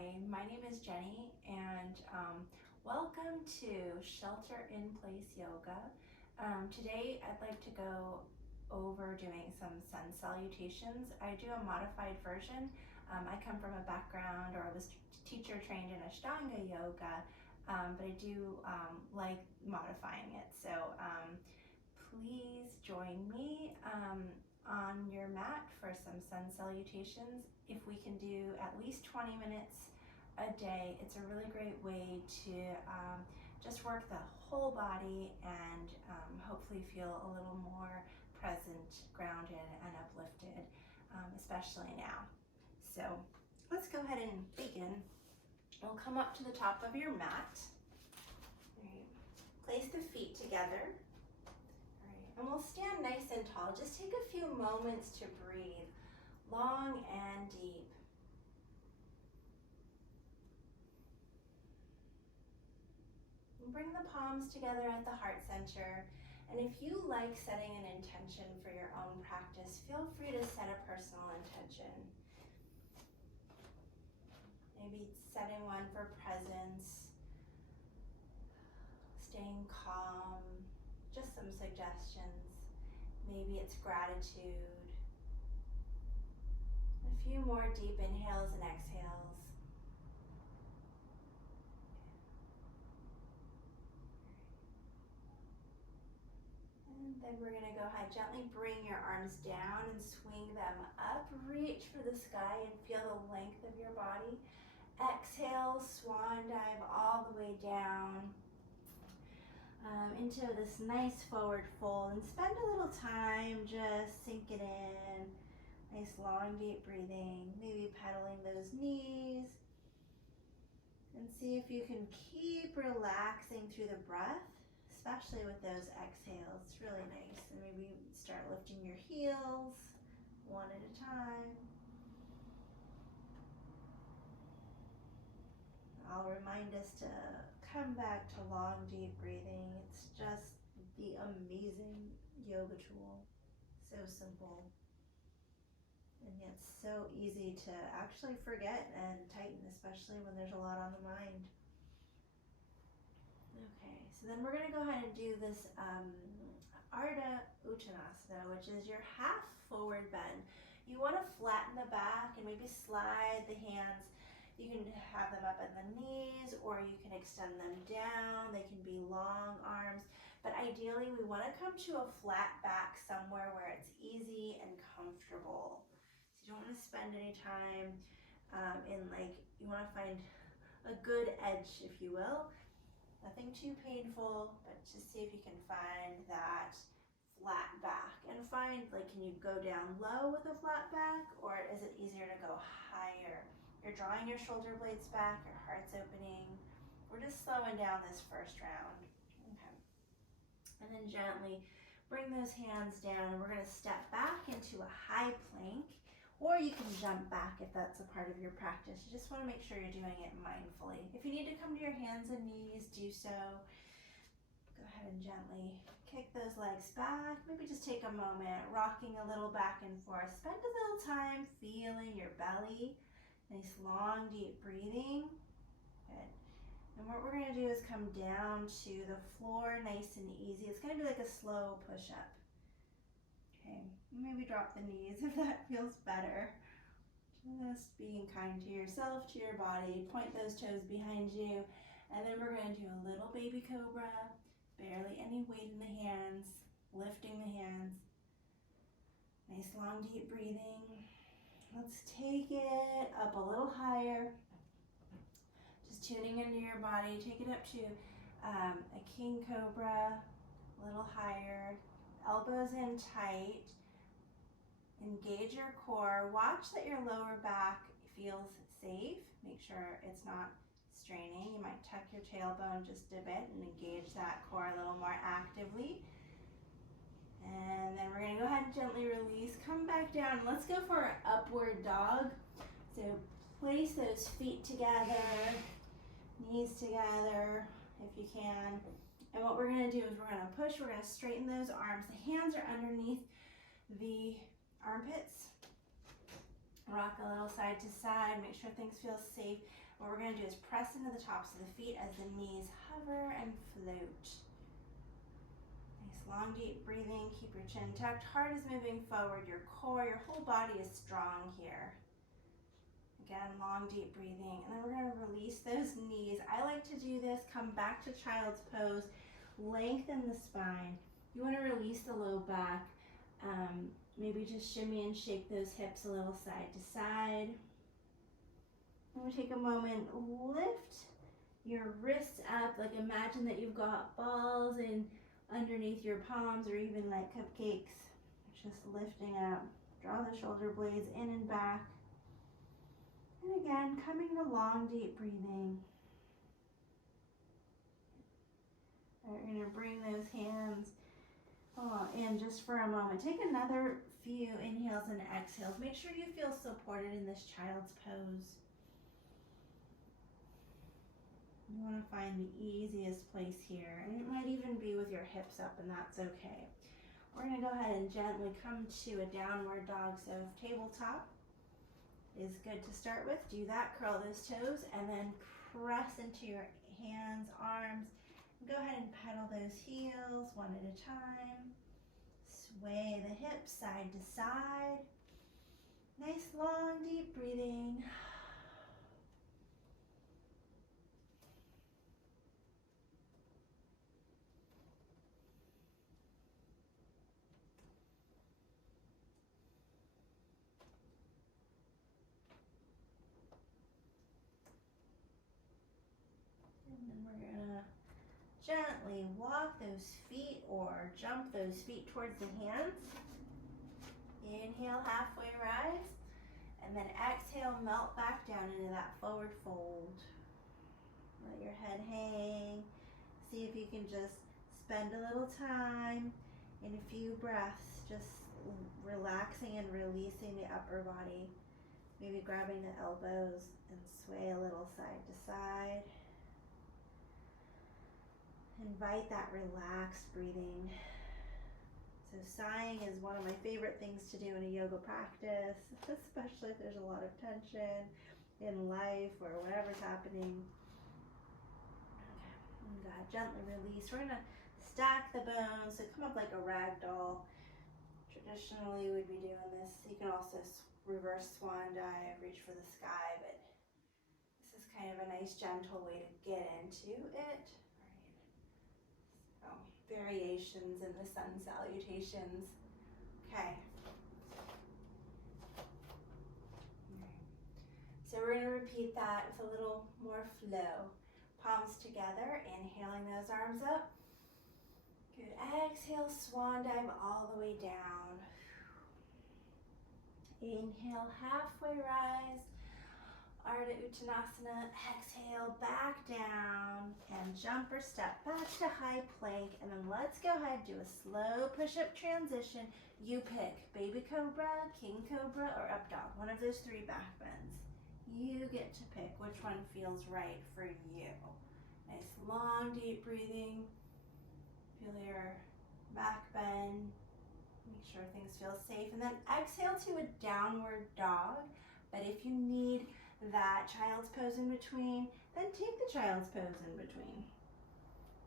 Hi, my name is Jenny, and welcome to Shelter in Place Yoga. Today I'd like to go over doing some sun salutations. I do a modified version. I come from a background, or I was teacher trained in Ashtanga yoga, but I do like modifying it. So please join me on your mat for some sun salutations. If we can do at least 20 minutes a day, it's a really great way to just work the whole body and hopefully feel a little more present, grounded, and uplifted, especially now. So let's go ahead and begin. We'll come up to the top of your mat. Place the feet together. And we'll stand nice and tall. Just take a few moments to breathe, long and deep. And bring the palms together at the heart center. And if you like setting an intention for your own practice, feel free to set a personal intention. Maybe setting one for presence, staying calm. Just some suggestions. Maybe it's gratitude. A few more deep inhales and exhales. And then we're going to go ahead, gently bring your arms down and swing them up. Reach for the sky and feel the length of your body. Exhale, swan dive all the way down. Into this nice forward fold, and spend a little time just sink it in. Nice long deep breathing, maybe pedaling those knees, and see if you can keep relaxing through the breath, especially with those exhales. It's really nice. And maybe start lifting your heels one at a time. I'll remind us to come back to long, deep breathing. It's just the amazing yoga tool. So simple. And yet so easy to actually forget and tighten, especially when there's a lot on the mind. Okay, so then we're going to go ahead and do this Ardha Uttanasana, which is your half forward bend. You want to flatten the back and maybe slide the hands. You can have them up at the knees, or you can extend them down. They can be long arms, but ideally we want to come to a flat back somewhere where it's easy and comfortable. So you don't want to spend any time you want to find a good edge, if you will. Nothing too painful, but just see if you can find that flat back. And find, can you go down low with a flat back, or is it easier to go higher? You're drawing your shoulder blades back, your heart's opening. We're just slowing down this first round. Okay. And then gently bring those hands down, and we're going to step back into a high plank, or you can jump back if that's a part of your practice. You just want to make sure you're doing it mindfully. If you need to come to your hands and knees, do so. Go ahead and gently kick those legs back. Maybe just take a moment, rocking a little back and forth. Spend a little time feeling your belly. Nice long deep breathing. Good. And what we're going to do is come down to the floor nice and easy. It's going to be like a slow push-up. Okay, maybe drop the knees if that feels better. Just being kind to yourself, to your body. Point those toes behind you. And then we're going to do a little baby cobra. Barely any weight in the hands. Lifting the hands. Nice long deep breathing. Let's take it up a little higher. Just tuning into your body. Take it up to a king cobra, a little higher. Elbows in tight. Engage your core. Watch that your lower back feels safe. Make sure it's not straining. You might tuck your tailbone just a bit and engage that core a little more actively. And then we're going to go ahead and gently release. Come back down. Let's go for an upward dog. So place those feet together, knees together if you can. And what we're going to do is we're going to push. We're going to straighten those arms. The hands are underneath the armpits. Rock a little side to side, make sure things feel safe. What we're gonna do is press into the tops of the feet as the knees hover and float. Nice long deep breathing, keep your chin tucked, heart is moving forward, your core, your whole body is strong here. Again, long deep breathing, and then we're gonna release those knees. I like to do this, come back to child's pose, lengthen the spine. You wanna release the low back, maybe just shimmy and shake those hips a little side to side. I'm gonna take a moment, lift your wrists up, like imagine that you've got balls in underneath your palms or even like cupcakes. Just lifting up, draw the shoulder blades in and back. And again, coming to long, deep breathing. All right, we're gonna bring those hands in just for a moment. Take another few inhales and exhales. Make sure you feel supported in this child's pose. You want to find the easiest place here, and it might even be with your hips up, and that's okay. We're going to go ahead and gently come to a downward dog, so tabletop is good to start with. Do that, curl those toes, and then press into your hands, arms. Go ahead and pedal those heels one at a time. Sway the hips side to side. Nice long deep breathing. And then we're gonna gently walk those feet or jump those feet towards the hands. Inhale, halfway rise, and then exhale, melt back down into that forward fold. Let your head hang. See if you can just spend a little time in a few breaths, just relaxing and releasing the upper body. Maybe grabbing the elbows and sway a little side to side. Invite that relaxed breathing. So sighing is one of my favorite things to do in a yoga practice, especially if there's a lot of tension in life or whatever's happening. Okay, and go ahead, gently release. We're gonna stack the bones, so come up like a rag doll. Traditionally, we'd be doing this. You can also reverse swan dive, reach for the sky, but this is kind of a nice gentle way to get into it. Variations in the sun salutations. Okay. So we're going to repeat that with a little more flow. Palms together, inhaling those arms up. Good. Exhale, swan dive all the way down. Inhale, halfway rise. Ardha Uttanasana, exhale, back down, and jump or step back to high plank, and then let's go ahead and do a slow push-up transition. You pick baby cobra, king cobra, or up dog, one of those three back bends. You get to pick which one feels right for you. Nice long deep breathing, feel your back bend, make sure things feel safe, and then exhale to a downward dog, but if you need that child's pose in between, then take the child's pose in between.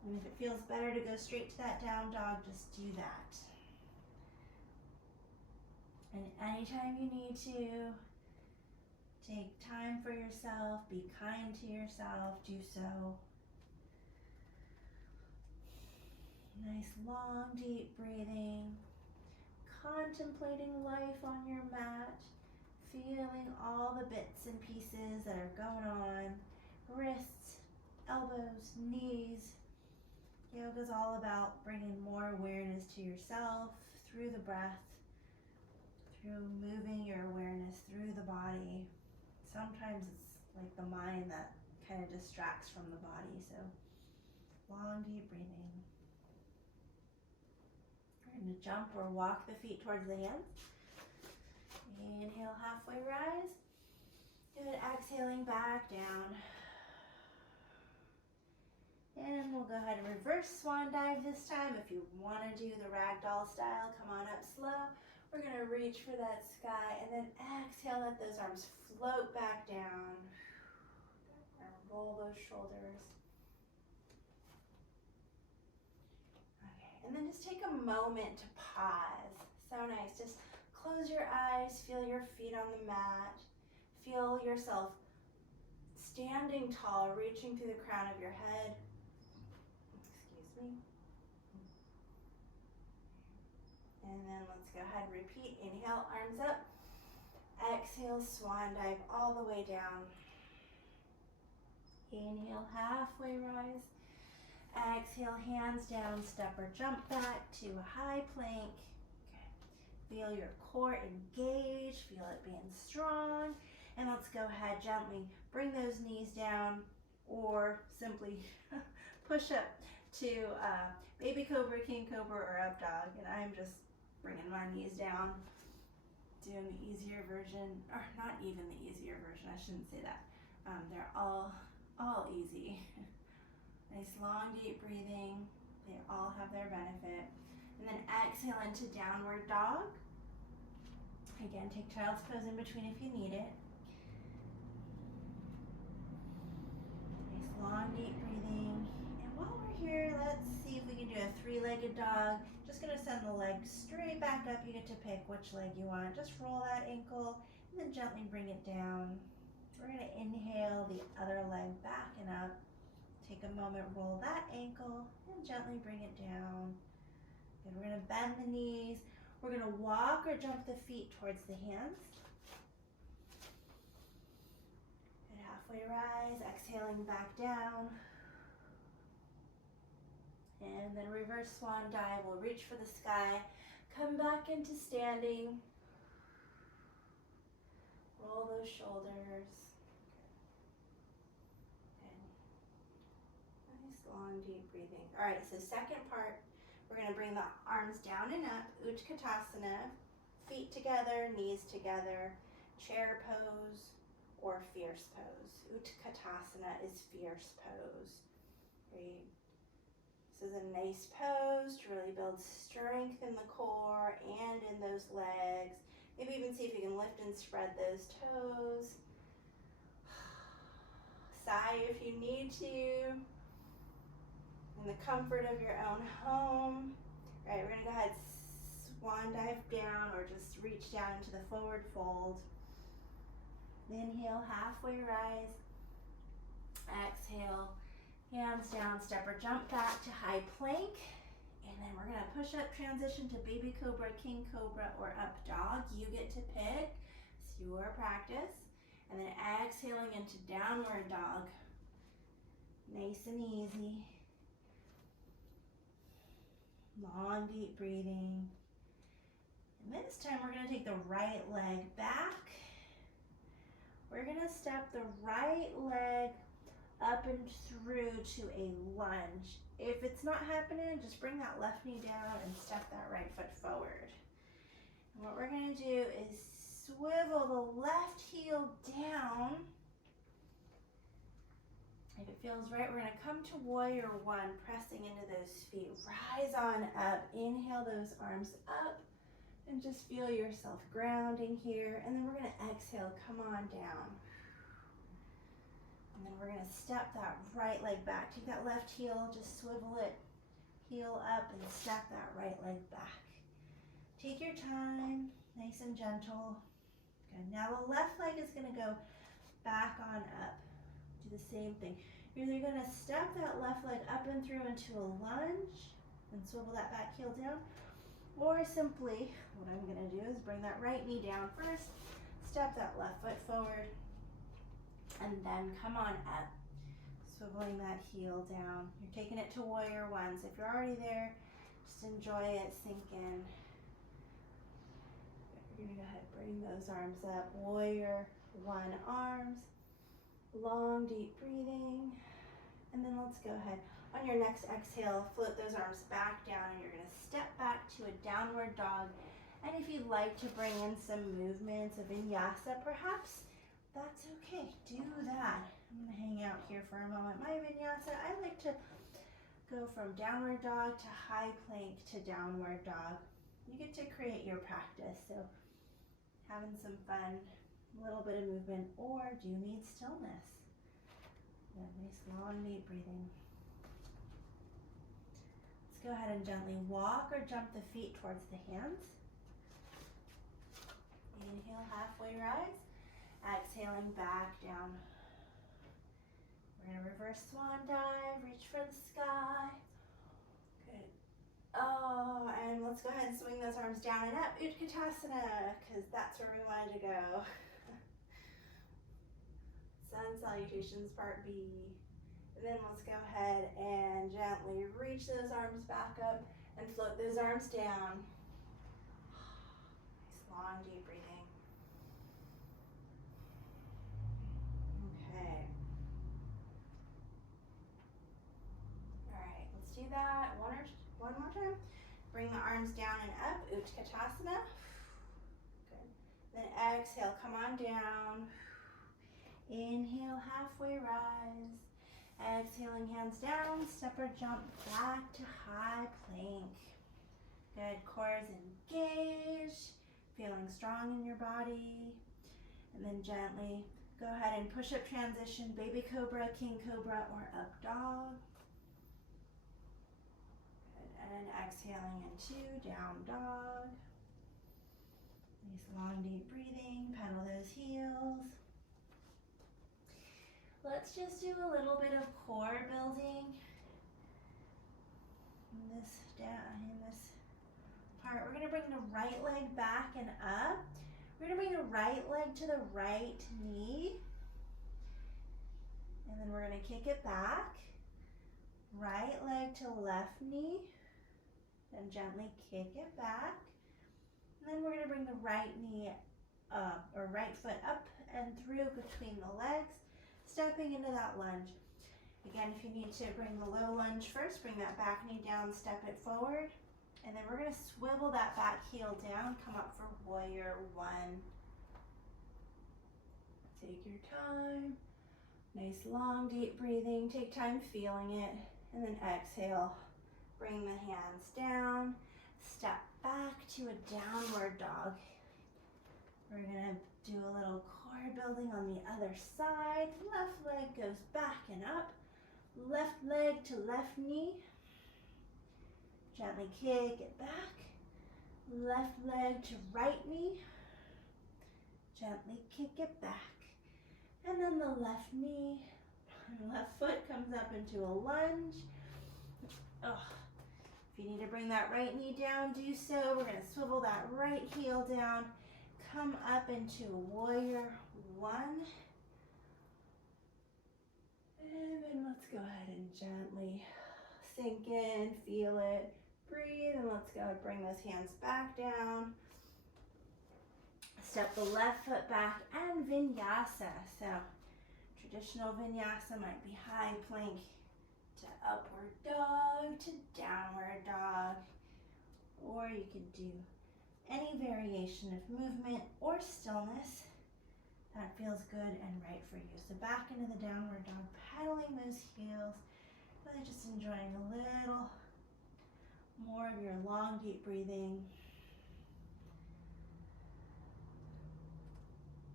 And if it feels better to go straight to that down dog, just do that. And anytime you need to, take time for yourself, be kind to yourself, do so. Nice long deep breathing, contemplating life on your mat. Feeling all the bits and pieces that are going on, wrists, elbows, knees. Yoga's all about bringing more awareness to yourself through the breath, through moving your awareness through the body. Sometimes it's like the mind that kind of distracts from the body, so long deep breathing. We're going to jump or walk the feet towards the hands. Inhale, halfway rise. Good, exhaling back down. And we'll go ahead and reverse swan dive this time. If you want to do the ragdoll style, come on up slow. We're gonna reach for that sky and then exhale, let those arms float back down. And roll those shoulders. Okay, and then just take a moment to pause. So nice, just close your eyes, feel your feet on the mat. Feel yourself standing tall, reaching through the crown of your head. Excuse me. And then let's go ahead and repeat. Inhale, arms up. Exhale, swan dive all the way down. Inhale, halfway rise. Exhale, hands down, step or jump back to a high plank. Okay. Feel your core engage, feel it being strong. And let's go ahead, gently bring those knees down or simply push up to baby cobra, king cobra, or up dog. And I'm just bringing my knees down, doing the easier version, or not even the easier version, I shouldn't say that. They're all easy. Nice long deep breathing, they all have their benefit. And then exhale into downward dog. Again, take child's pose in between if you need it. Nice long deep breathing. And while we're here, let's see if we can do a three-legged dog. Just gonna send the legs straight back up. You get to pick which leg you want. Just roll that ankle and then gently bring it down. We're gonna inhale the other leg back and up. Take a moment, roll that ankle and gently bring it down. Good, we're gonna bend the knees. We're gonna walk or jump the feet towards the hands. Good, halfway rise, exhaling back down. And then reverse swan dive, we'll reach for the sky, come back into standing, roll those shoulders, and nice long deep breathing. All right, so second part, we're gonna bring the arms down and up, Utkatasana, feet together, knees together, chair pose, or fierce pose. Utkatasana is fierce pose. Great. This is a nice pose to really build strength in the core and in those legs. Maybe even see if you can lift and spread those toes. Sigh if you need to. In the comfort of your own home. All right, we're gonna go ahead, swan dive down or just reach down into the forward fold. Inhale, halfway rise. Exhale. Hands down, step or jump back to high plank. And then we're gonna push up, transition to baby cobra, king cobra, or up dog. You get to pick, it's your practice. And then exhaling into downward dog. Nice and easy. Long deep breathing. And this time we're gonna take the right leg back. We're gonna step the right leg up and through to a lunge. If it's not happening, just bring that left knee down and step that right foot forward. And what we're gonna do is swivel the left heel down. If it feels right, we're gonna come to warrior one, pressing into those feet. Rise on up, inhale those arms up, and just feel yourself grounding here. And then we're gonna exhale, come on down. And then we're gonna step that right leg back. Take that left heel, just swivel it, heel up, and step that right leg back. Take your time, nice and gentle. Good. Now the left leg is gonna go back on up. Do the same thing. You're either gonna step that left leg up and through into a lunge and swivel that back heel down, or simply, what I'm gonna do is bring that right knee down first, step that left foot forward, and then come on up, swiveling that heel down. You're taking it to warrior one, so if you're already there, just enjoy it, sink in. You're gonna go ahead, bring those arms up, warrior one arms, long deep breathing, and then let's go ahead. On your next exhale, float those arms back down, and you're gonna step back to a downward dog. And if you'd like to bring in some movements of vinyasa, perhaps, that's okay, do that. I'm gonna hang out here for a moment. My vinyasa, I like to go from downward dog to high plank to downward dog. You get to create your practice, so having some fun, a little bit of movement, or do you need stillness? Yeah, nice long deep breathing. Let's go ahead and gently walk or jump the feet towards the hands. Inhale, halfway rise. Exhaling back down. We're going to reverse swan dive, reach for the sky. Good. Oh, and let's go ahead and swing those arms down and up, Utkatasana, because that's where we wanted to go. Sun salutations, part B. And then let's go ahead and gently reach those arms back up and float those arms down. Nice long deep breathing. Okay. All right, let's do that one more time. Bring the arms down and up, Utkatasana. Good. Then exhale, come on down. Inhale, halfway rise. Exhaling, hands down, step or jump back to high plank. Good, core is engaged, feeling strong in your body. And then gently go ahead and push up transition, baby cobra, king cobra, or up dog. Good, and exhaling into down dog. Nice long deep breathing, pedal those heels. Let's just do a little bit of core building in this part. We're going to bring the right leg back and up. We're going to bring the right leg to the right knee. And then we're going to kick it back. Right leg to left knee. And gently kick it back. And then we're going to bring the right knee up, or right foot up and through between the legs. Stepping into that lunge. Again, if you need to bring the low lunge first, bring that back knee down, step it forward. And then we're going to swivel that back heel down, come up for warrior one. Take your time. Nice long deep breathing. Take time feeling it. And then exhale. Bring the hands down. Step back to a downward dog. We're going to do a little core building on the other side. Left leg goes back and up. Left leg to left knee. Gently kick it back. Left leg to right knee. Gently kick it back. And then the left knee, left foot comes up into a lunge. Oh. If you need to bring that right knee down, do so. We're going to swivel that right heel down. Come up into warrior one. And then let's go ahead and gently sink in, feel it, breathe, and let's go and bring those hands back down. Step the left foot back and vinyasa. So traditional vinyasa might be high plank to upward dog to downward dog. Or you could do any variation of movement or stillness that feels good and right for you. So back into the downward dog, pedaling those heels, really just enjoying a little more of your long, deep breathing.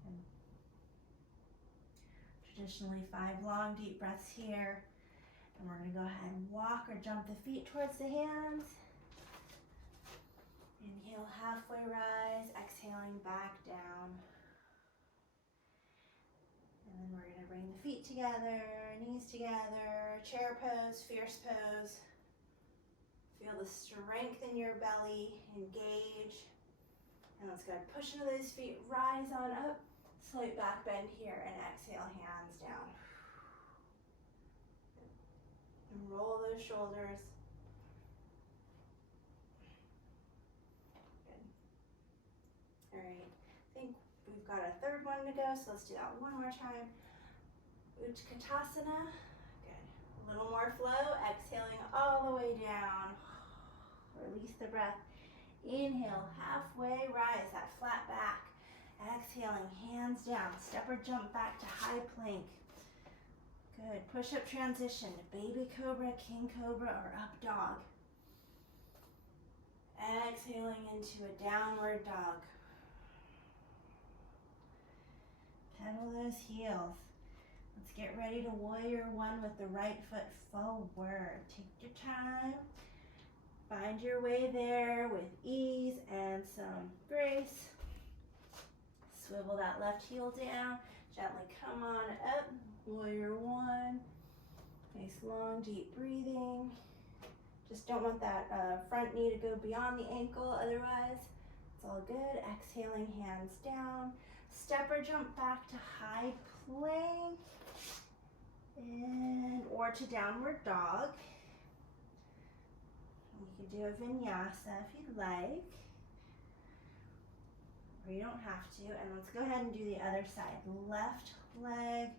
And traditionally 5 long, deep breaths here. And we're going to go ahead and walk or jump the feet towards the hands. Inhale, halfway rise, exhaling back down. And then we're going to bring the feet together, knees together, chair pose, fierce pose. Feel the strength in your belly, engage. And let's go ahead and push into those feet, rise on up, slight back bend here, and exhale, hands down. And roll those shoulders. All right, I think we've got a third one to go, so let's do that one more time. Utkatasana, good. A little more flow, exhaling all the way down. Release the breath. Inhale, halfway rise, that flat back. Exhaling, hands down, step or jump back to high plank. Good, push-up transition, baby cobra, king cobra, or up dog. Exhaling into a downward dog. Pedal those heels. Let's get ready to warrior one with the right foot forward. Take your time. Find your way there with ease and some grace. Swivel that left heel down. Gently come on up. Warrior one. Nice long, deep breathing. Just don't want that front knee to go beyond the ankle, otherwise it's all good. Exhaling, hands down. Step or jump back to high plank and or to downward dog. You can do a vinyasa if you'd like, or you don't have to. And let's go ahead and do the other side. Left leg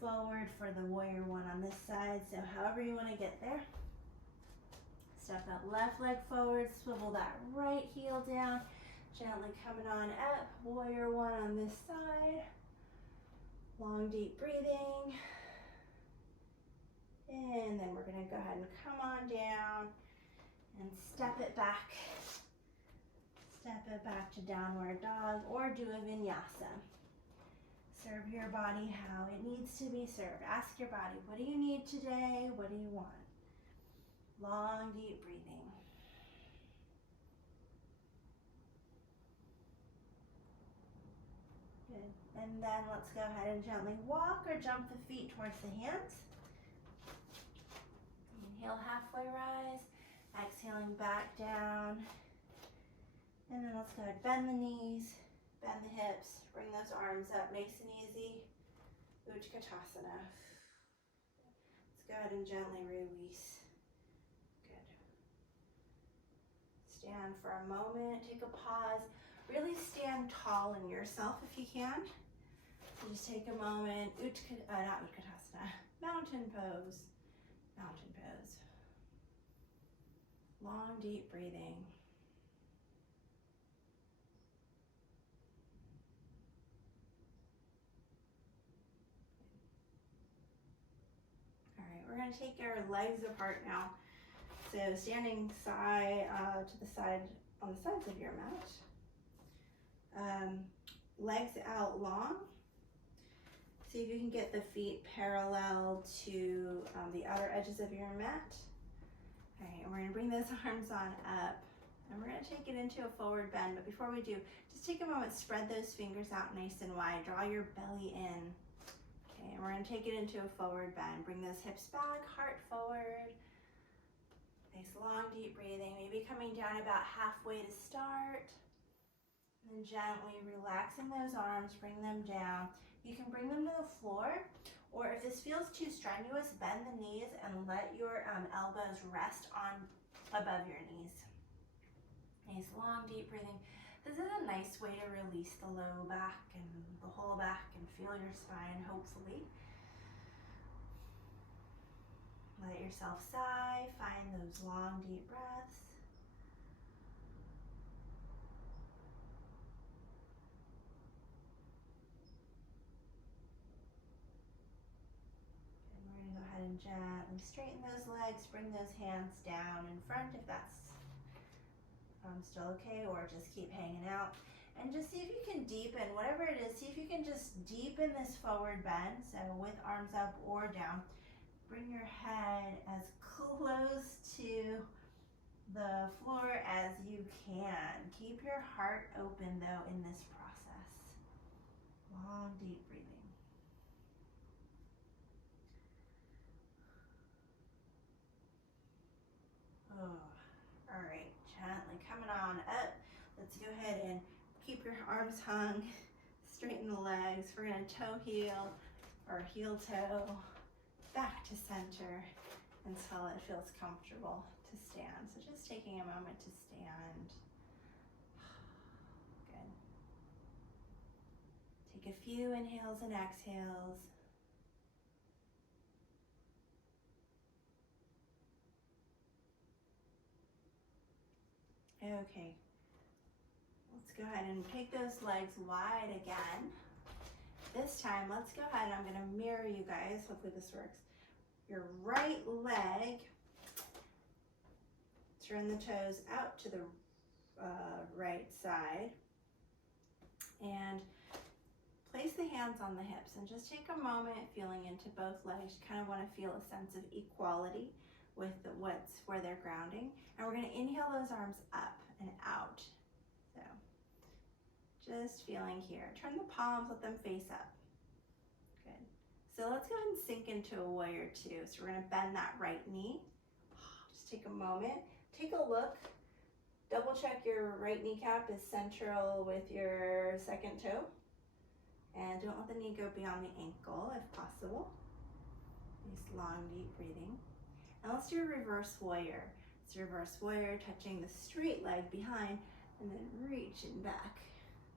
forward for the warrior one on this side. So however you want to get there. Step that left leg forward, swivel that right heel down, gently coming on up. Warrior one on this side. Long, deep breathing. And then we're going to go ahead and come on down and step it back. Step it back to downward dog or do a vinyasa. Serve your body how it needs to be served. Ask your body, what do you need today? What do you want? Long, deep breathing. Good. And then let's go ahead and gently walk or jump the feet towards the hands. Inhale, halfway rise. Exhaling back down. And then let's go ahead, bend the knees, bend the hips, bring those arms up nice and easy. Utkatasana. Let's go ahead and gently release. Good. Stand for a moment, take a pause. Really stand tall in yourself if you can. So just take a moment, not Utkatasana, mountain pose. Mountain pose. Long, deep breathing. All right, we're going to take our legs apart now. So standing side to the side on the sides of your mat. Legs out long. See if you can get the feet parallel to the outer edges of your mat. All right, and we're gonna bring those arms on up. And we're gonna take it into a forward bend, but before we do, just take a moment, spread those fingers out nice and wide, draw your belly in. Okay, and we're gonna take it into a forward bend. Bring those hips back, heart forward. Nice long, deep breathing, maybe coming down about halfway to start. And gently relaxing those arms, bring them down. You can bring them to the floor, or if this feels too strenuous, bend the knees and let your elbows rest on above your knees. Nice long, deep breathing. This is a nice way to release the low back and the whole back and feel your spine, hopefully. Let yourself sigh, find those long, deep breaths. And gently straighten those legs, bring those hands down in front if that's still okay, or just keep hanging out. And just see if you can deepen, whatever it is, see if you can just deepen this forward bend, so with arms up or down. Bring your head as close to the floor as you can. Keep your heart open though in this process. Long, deep breathing. Oh, all right, gently coming on up. Let's go ahead and keep your arms hung, straighten the legs. We're gonna toe heel or heel toe back to center until it feels comfortable to stand. So just taking a moment to stand. Good. Take a few inhales and exhales. Okay, let's go ahead and take those legs wide again. This time, let's go ahead, I'm gonna mirror you guys, hopefully this works. Your right leg turn the toes out to the right side and place the hands on the hips and just take a moment feeling into both legs. You kind of want to feel a sense of equality with where they're grounding. And we're going to inhale those arms up and out. So just feeling here. Turn the palms, let them face up. Good. So let's go ahead and sink into a warrior two. So we're going to bend that right knee. Just take a moment. Take a look. Double check your right kneecap is central with your second toe. And don't let the knee go beyond the ankle if possible. Nice long, deep breathing. And let's do a reverse warrior. It's a reverse warrior, touching the straight leg behind and then reaching back.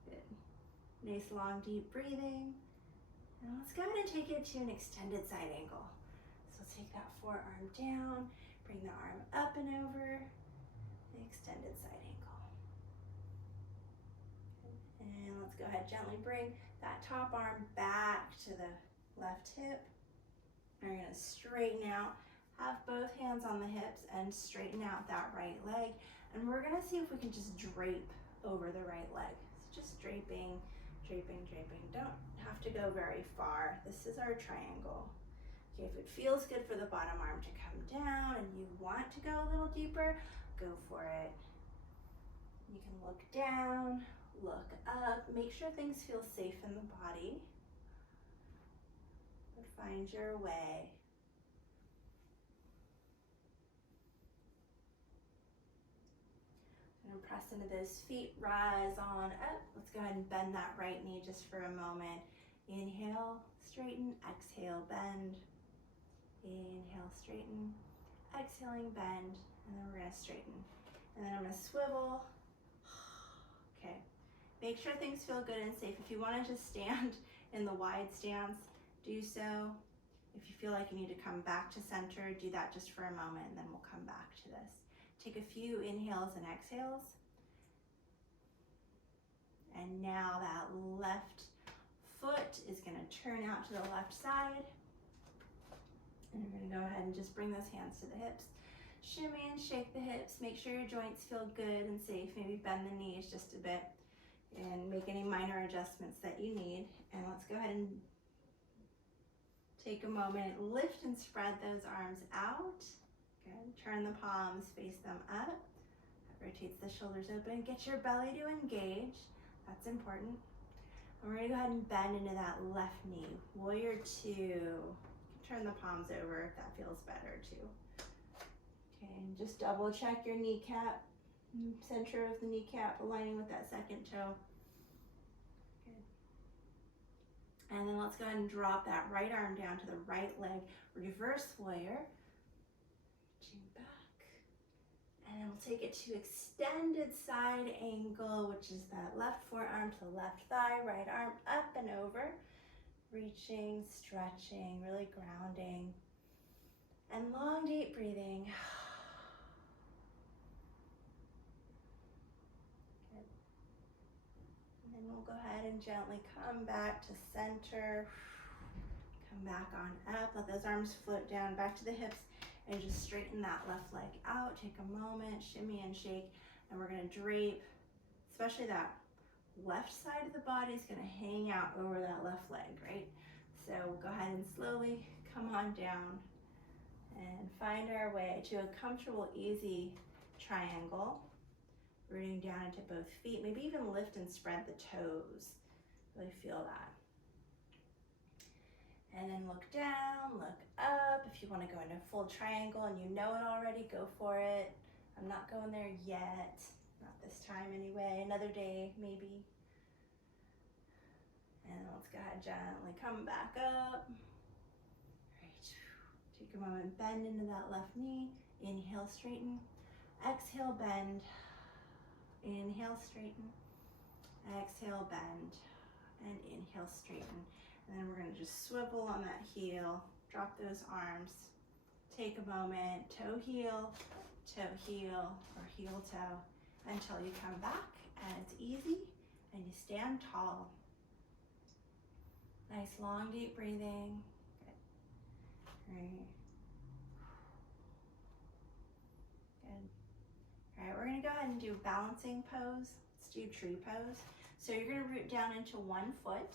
Good. Nice long, deep breathing. And let's go ahead and take it to an extended side angle. So take that forearm down, bring the arm up and over, the extended side angle. And let's go ahead, gently bring that top arm back to the left hip. And we're gonna straighten out, have both hands on the hips and straighten out that right leg. And we're gonna see if we can just drape over the right leg. So just draping, draping, draping. Don't have to go very far. This is our triangle. Okay, if it feels good for the bottom arm to come down and you want to go a little deeper, go for it. You can look down, look up, make sure things feel safe in the body. But find your way. And press into those feet, rise on up. Let's go ahead and bend that right knee just for a moment. Inhale, straighten, exhale, bend. Inhale, straighten, exhaling, bend, and then we're gonna straighten. And then I'm gonna swivel. Okay, make sure things feel good and safe. If you wanna just stand in the wide stance, do so. If you feel like you need to come back to center, do that just for a moment, and then we'll come back to this. Take a few inhales and exhales. And now that left foot is gonna turn out to the left side. And you're gonna go ahead and just bring those hands to the hips. Shimmy and shake the hips. Make sure your joints feel good and safe. Maybe bend the knees just a bit and make any minor adjustments that you need. And let's go ahead and take a moment, lift and spread those arms out. Good. Turn the palms, face them up. That rotates the shoulders open. Get your belly to engage. That's important. And we're gonna go ahead and bend into that left knee. Warrior two. Turn the palms over if that feels better too. Okay, and just double check your kneecap, center of the kneecap aligning with that second toe. Good. And then let's go ahead and drop that right arm down to the right leg, reverse warrior. Reaching back. And then we'll take it to extended side angle, which is that left forearm to left thigh, right arm up and over. Reaching, stretching, really grounding. And long, deep breathing. Good. And then we'll go ahead and gently come back to center. Come back on up. Let those arms float down back to the hips and just straighten that left leg out. Take a moment, shimmy and shake. And we're gonna drape, especially that left side of the body is gonna hang out over that left leg, right? So we'll go ahead and slowly come on down and find our way to a comfortable, easy triangle. Rooting down into both feet, maybe even lift and spread the toes. Really feel that. And then look down, look up. If you wanna go into full triangle and you know it already, go for it. I'm not going there yet. Not this time anyway, another day maybe. And let's go ahead, gently come back up. Right. Take a moment, bend into that left knee. Inhale, straighten. Exhale, bend. Inhale, straighten. Exhale, bend. And inhale, straighten. And then we're gonna just swivel on that heel. Drop those arms. Take a moment, toe heel, or heel toe, until you come back and it's easy and you stand tall. Nice long deep breathing. Good. Good. All right, we're gonna go ahead and do balancing pose. Let's do tree pose. So you're gonna root down into one foot.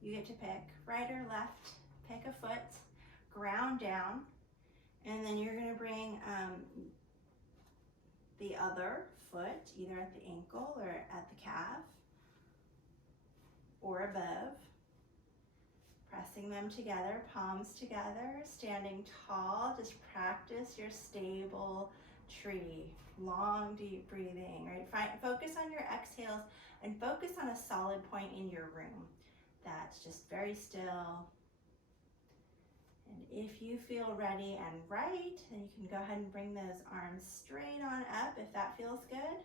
You get to pick right or left, pick a foot, ground down, and then you're gonna bring the other foot either at the ankle or at the calf or above. Pressing them together, palms together, standing tall. Just practice your stable tree. Long, deep breathing, right? Focus on your exhales and focus on a solid point in your room. That's just very still. And if you feel ready and right, then you can go ahead and bring those arms straight on up if that feels good.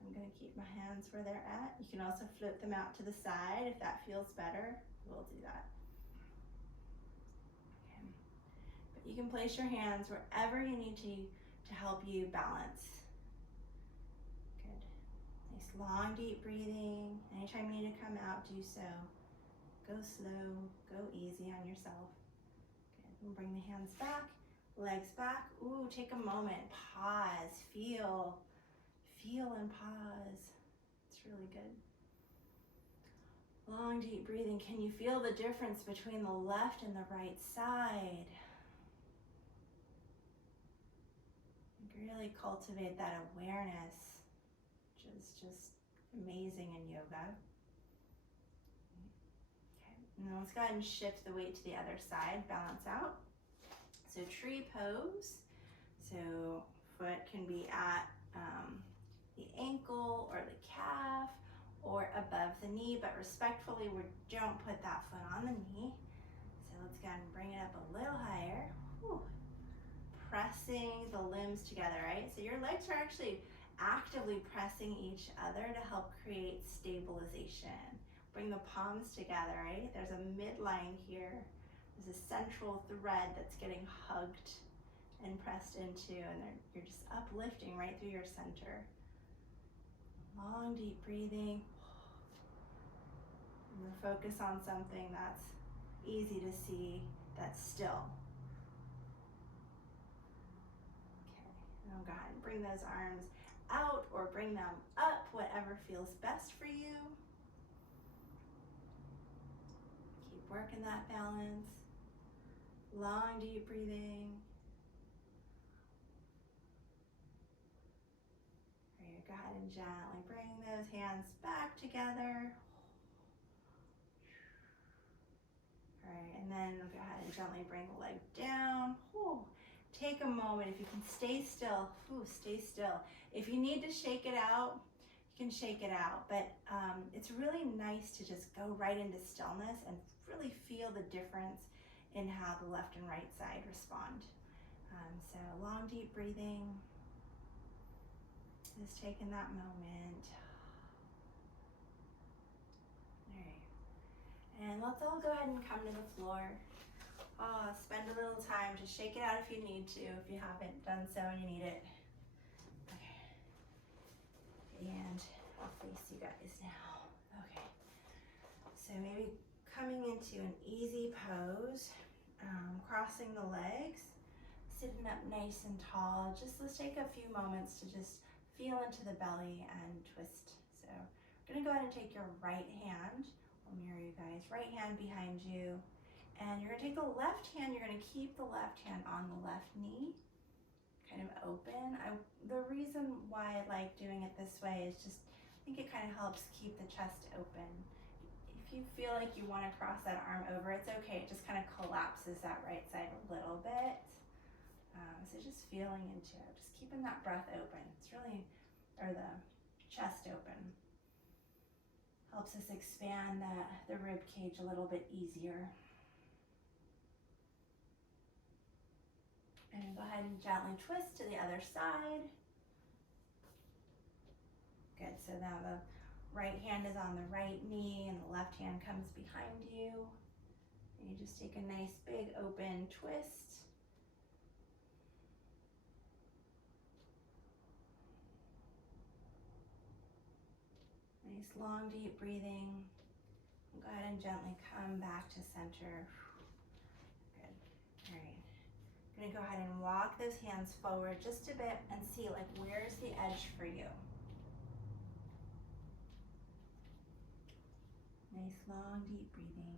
I'm gonna keep my hands where they're at. You can also flip them out to the side if that feels better. We'll do that. Okay. But you can place your hands wherever you need to help you balance. Good. Nice long, deep breathing. Anytime you need to come out, do so. Go slow, go easy on yourself. Good. And bring the hands back, legs back. Ooh, take a moment, pause, feel and pause. It's really good. Long, deep breathing. Can you feel the difference between the left and the right side? Really cultivate that awareness, which is just amazing in yoga. Okay, and then let's go ahead and shift the weight to the other side, balance out. So tree pose. So foot can be at the ankle or the calf or above the knee, but respectfully, we don't put that foot on the knee. So let's go ahead and bring it up a little higher. Whew. Pressing the limbs together, right? So your legs are actually actively pressing each other to help create stabilization. Bring the palms together, right? There's a midline here. There's a central thread that's getting hugged and pressed into, and you're just uplifting right through your center. Long, deep breathing. And we'll focus on something that's easy to see, that's still. Okay, now go ahead and bring those arms out or bring them up, whatever feels best for you. Keep working that balance. Long, deep breathing. Go ahead and gently bring those hands back together. All right, and then go ahead and gently bring the leg down. Whew. Take a moment, if you can stay still, stay still. If you need to shake it out, you can shake it out, but it's really nice to just go right into stillness and really feel the difference in how the left and right side respond. So long, deep breathing. Just taking that moment. All right. And let's all go ahead and come to the floor. Spend a little time to shake it out if you need to, if you haven't done so and you need it. Okay. And I'll face you guys now. Okay. So maybe coming into an easy pose, crossing the legs, sitting up nice and tall. Let's take a few moments to just feel into the belly and twist. So I'm gonna go ahead and take your right hand. I'll mirror you guys. Right hand behind you. And you're gonna take the left hand, you're gonna keep the left hand on the left knee, kind of open. The reason why I like doing it this way is just, I think it kind of helps keep the chest open. If you feel like you wanna cross that arm over, it's okay. It just kind of collapses that right side a little bit. So just feeling into it, just keeping that breath open. It's really, or the chest open. Helps us expand the rib cage a little bit easier. And go ahead and gently twist to the other side. Good, so now the right hand is on the right knee and the left hand comes behind you. And you just take a nice big open twist. Nice long deep breathing. Go ahead and gently come back to center. Good. All right. We're gonna go ahead and walk those hands forward just a bit and see like where's the edge for you. Nice long deep breathing.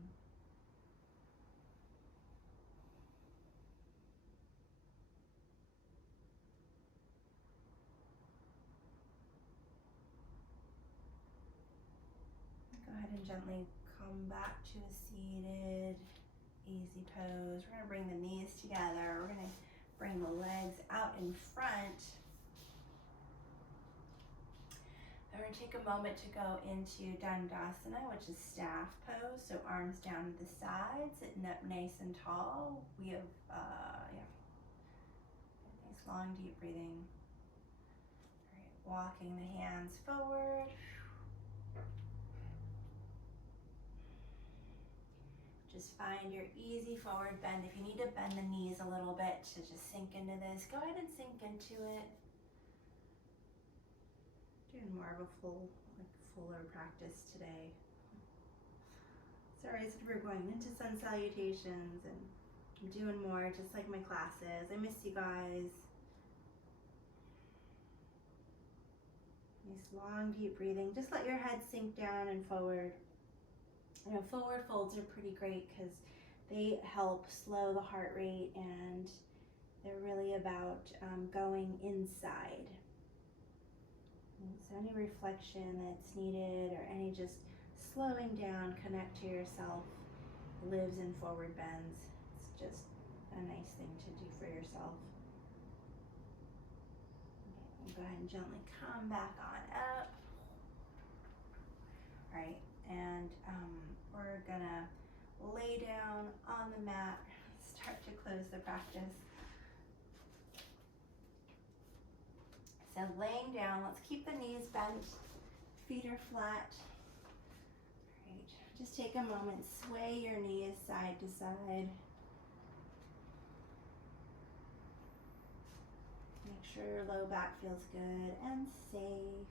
Go ahead and gently come back to a seated, easy pose. We're gonna bring the knees together. We're gonna bring the legs out in front. And we're gonna take a moment to go into Dandasana, which is staff pose. So arms down to the sides, sitting up nice and tall. We have, nice long deep breathing. All right, walking the hands forward. Just find your easy forward bend. If you need to bend the knees a little bit to just sink into this, go ahead and sink into it. Doing more of a fuller practice today. Sorry, I said we're going into sun salutations and I'm doing more just like my classes. I miss you guys. Nice long deep breathing. Just let your head sink down and forward. You know, forward folds are pretty great because they help slow the heart rate and they're really about going inside. And so any reflection that's needed or any just slowing down, connect to yourself, lives in forward bends. It's just a nice thing to do for yourself. Okay, go ahead and gently come back on up. All right, and we're gonna lay down on the mat, start to close the practice. So laying down, let's keep the knees bent, feet are flat. All right, just take a moment, sway your knees side to side. Make sure your low back feels good and safe.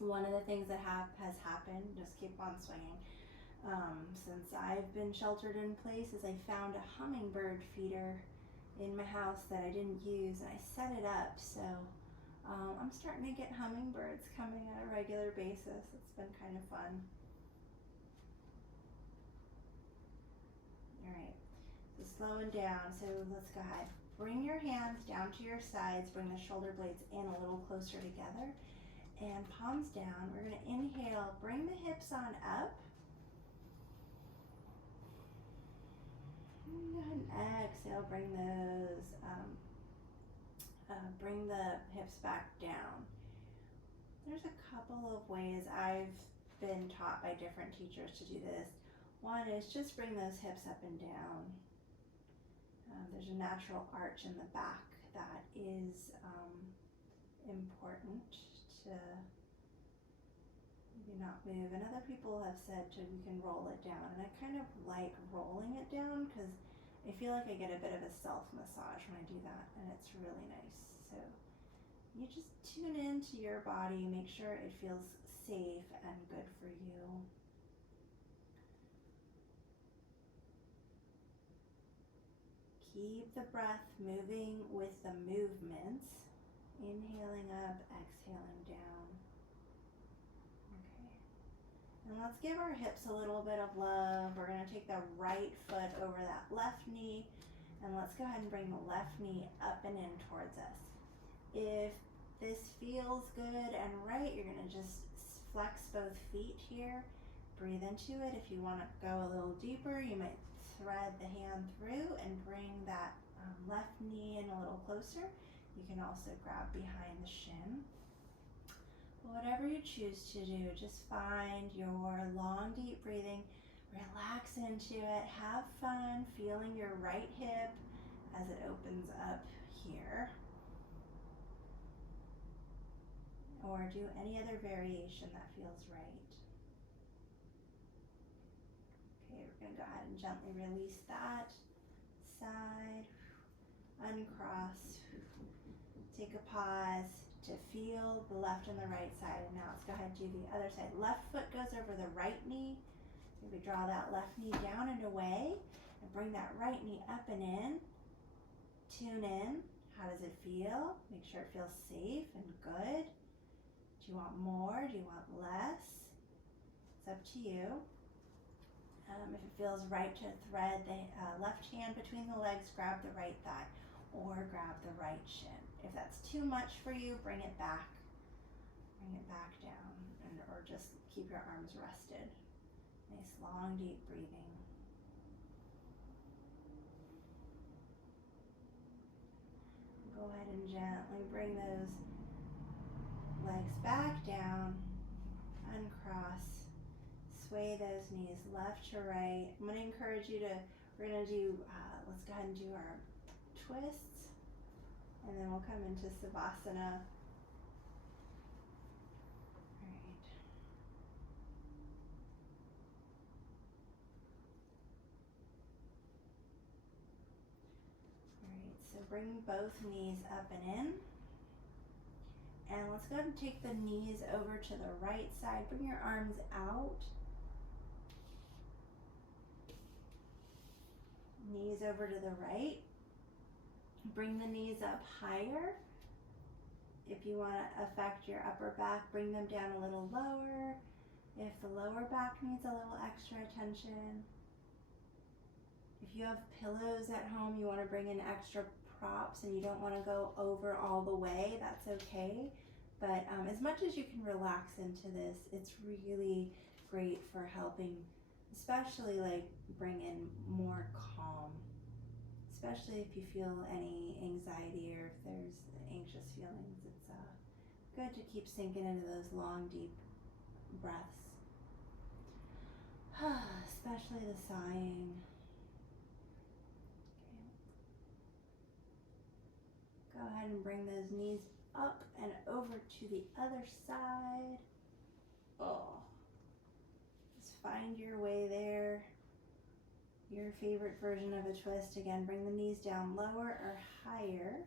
One of the things that has happened, just keep on swinging, since I've been sheltered in place is I found a hummingbird feeder in my house that I didn't use and I set it up, so I'm starting to get hummingbirds coming on a regular basis. It's been kind of fun. All right, so slowing down, so let's go ahead. Bring your hands down to your sides, bring the shoulder blades in a little closer together. And palms down. We're going to inhale, bring the hips on up. And go ahead and exhale, bring the hips back down. There's a couple of ways I've been taught by different teachers to do this. One is just bring those hips up and down. There's a natural arch in the back that is important to maybe not move, and other people have said we can roll it down, and I kind of like rolling it down because I feel like I get a bit of a self massage when I do that, and it's really nice. So you just tune into your body, make sure it feels safe and good for you. Keep the breath moving with the movements. Inhaling up, exhaling down. Okay. And let's give our hips a little bit of love. We're going to take the right foot over that left knee, and let's go ahead and bring the left knee up and in towards us. If this feels good and right, you're going to just flex both feet here. Breathe into it. If you want to go a little deeper, you might thread the hand through and bring that left knee in a little closer. You can also grab behind the shin. Whatever you choose to do, just find your long, deep breathing. Relax into it. Have fun feeling your right hip as it opens up here. Or do any other variation that feels right. Okay, we're going to go ahead and gently release that. Side, uncross. Take a pause, to feel the left and the right side. And now let's go ahead and do the other side. Left foot goes over the right knee. Maybe draw that left knee down and away and bring that right knee up and in. Tune in. How does it feel? Make sure it feels safe and good. Do you want more? Do you want less? It's up to you. If it feels right to thread the left hand between the legs, grab the right thigh or grab the right shin. If that's too much for you, bring it back. Bring it back down or just keep your arms rested. Nice long deep breathing. Go ahead and gently bring those legs back down, uncross, sway those knees left to right. I'm going to encourage you to, we're going to do, let's go ahead and do our twists, and then we'll come into Savasana. Alright, so bring both knees up and in. And let's go ahead and take the knees over to the right side. Bring your arms out. Knees over to the right. Bring the knees up higher. If you want to affect your upper back, bring them down a little lower. If the lower back needs a little extra attention. If you have pillows at home, you want to bring in extra props and you don't want to go over all the way, that's okay. But as much as you can relax into this, it's really great for helping, especially like bring in more calm, especially if you feel any anxiety or if there's anxious feelings. It's good to keep sinking into those long, deep breaths, especially the sighing. Go ahead and bring those knees up and over to the other side. Just find your way there. Your favorite version of a twist. Again, bring the knees down lower or higher.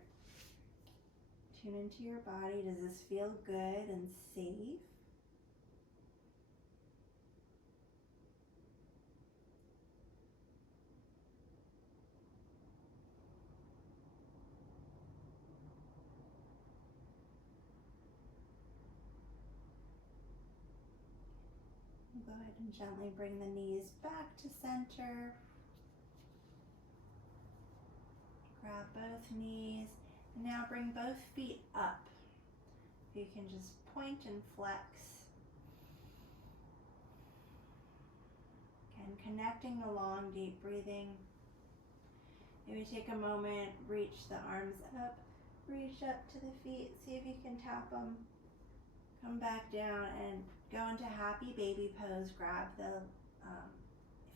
Tune into your body. Does this feel good and safe? Go ahead and gently bring the knees back to center. Grab both knees. And now bring both feet up. You can just point and flex. Again, connecting the long, deep breathing. Maybe take a moment, reach the arms up, reach up to the feet, see if you can tap them. Come back down and go into happy baby pose. Grab the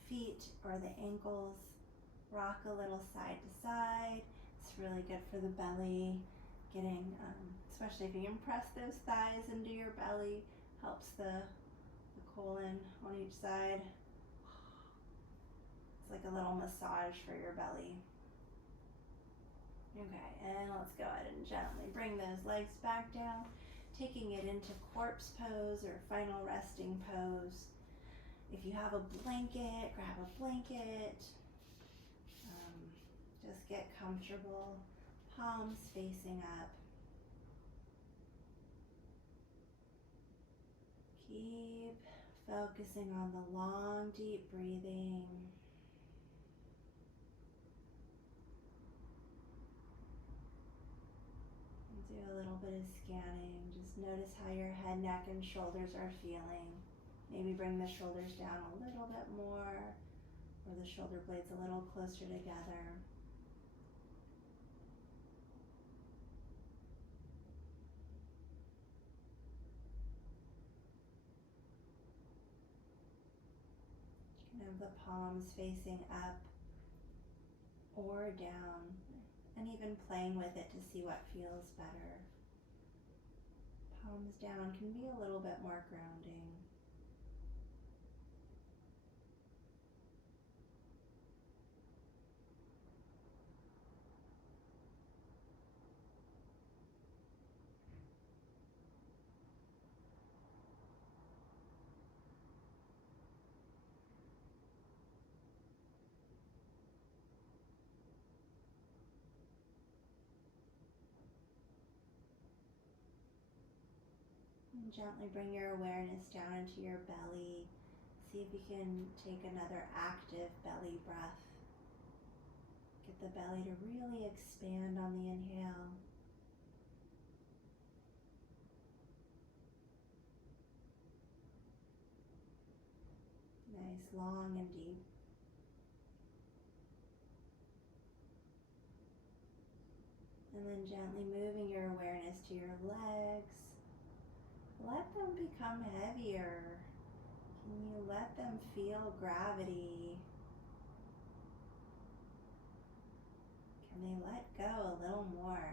feet or the ankles. Rock a little side to side. It's really good for the belly. Getting, especially if you can press those thighs into your belly, helps the colon on each side. It's like a little massage for your belly. Okay, and let's go ahead and gently bring those legs back down. Taking it into corpse pose or final resting pose. If you have a blanket, grab a blanket. Just get comfortable, palms facing up. Keep focusing on the long, deep breathing. Do a little bit of scanning. Just notice how your head, neck, and shoulders are feeling. Maybe bring the shoulders down a little bit more, or the shoulder blades a little closer together. You can have the palms facing up or down, and even playing with it to see what feels better. Palms down can be a little bit more grounding. And gently bring your awareness down into your belly. See if you can take another active belly breath. Get the belly to really expand on the inhale. Nice, long and deep. And then gently moving your awareness to your legs. Let them become heavier. Can you let them feel gravity? Can they let go a little more?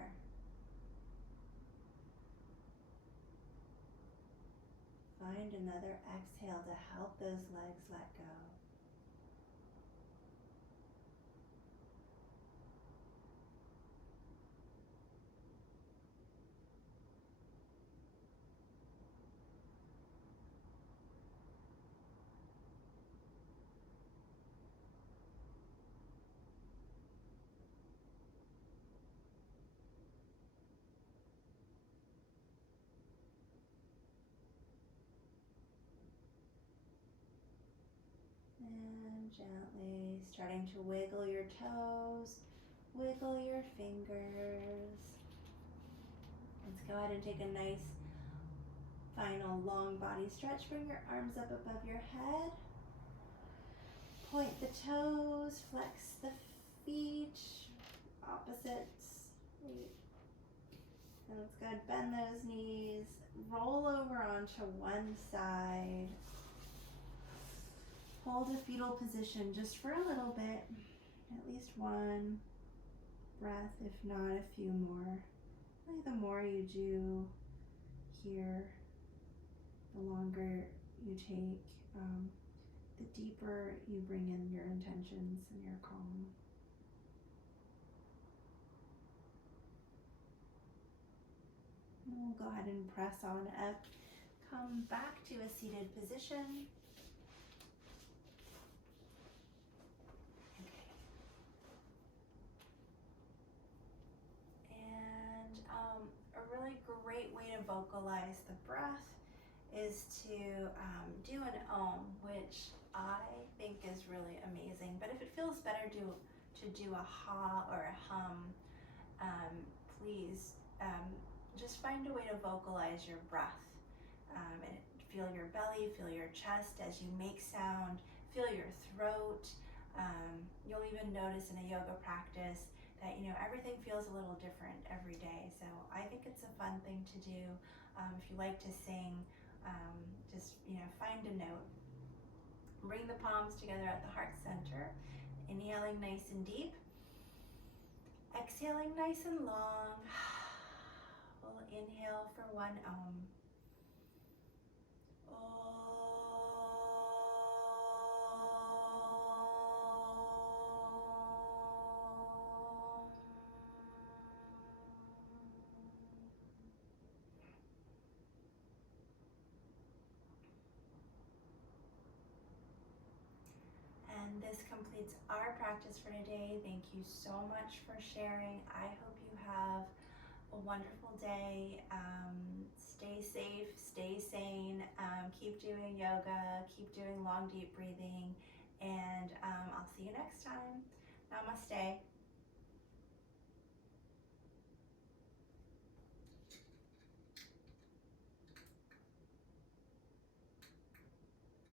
Find another exhale to help those legs let go. And gently starting to wiggle your toes, wiggle your fingers. Let's go ahead and take a nice final long body stretch. Bring your arms up above your head. Point the toes, flex the feet, opposites. And let's go ahead, bend those knees, roll over onto one side. Hold a fetal position just for a little bit, at least one breath, if not a few more. Really, the more you do here, the longer you take, the deeper you bring in your intentions and your calm. And we'll go ahead and press on up. Come back to a seated position. A really great way to vocalize the breath is to do an which I think is really amazing. But if it feels better to do a ha or a hum, please just find a way to vocalize your breath. And feel your belly, feel your chest as you make sound, feel your throat. You'll even notice in a yoga practice that everything feels a little different every day. So I think it's a fun thing to do. If you like to sing, just find a note. Bring the palms together at the heart center. Inhaling nice and deep. Exhaling nice and long. We'll inhale for one Om. And this completes our practice for today. Thank you so much for sharing. I hope you have a wonderful day. Stay safe, stay sane, keep doing yoga, keep doing long, deep breathing, and I'll see you next time. Namaste.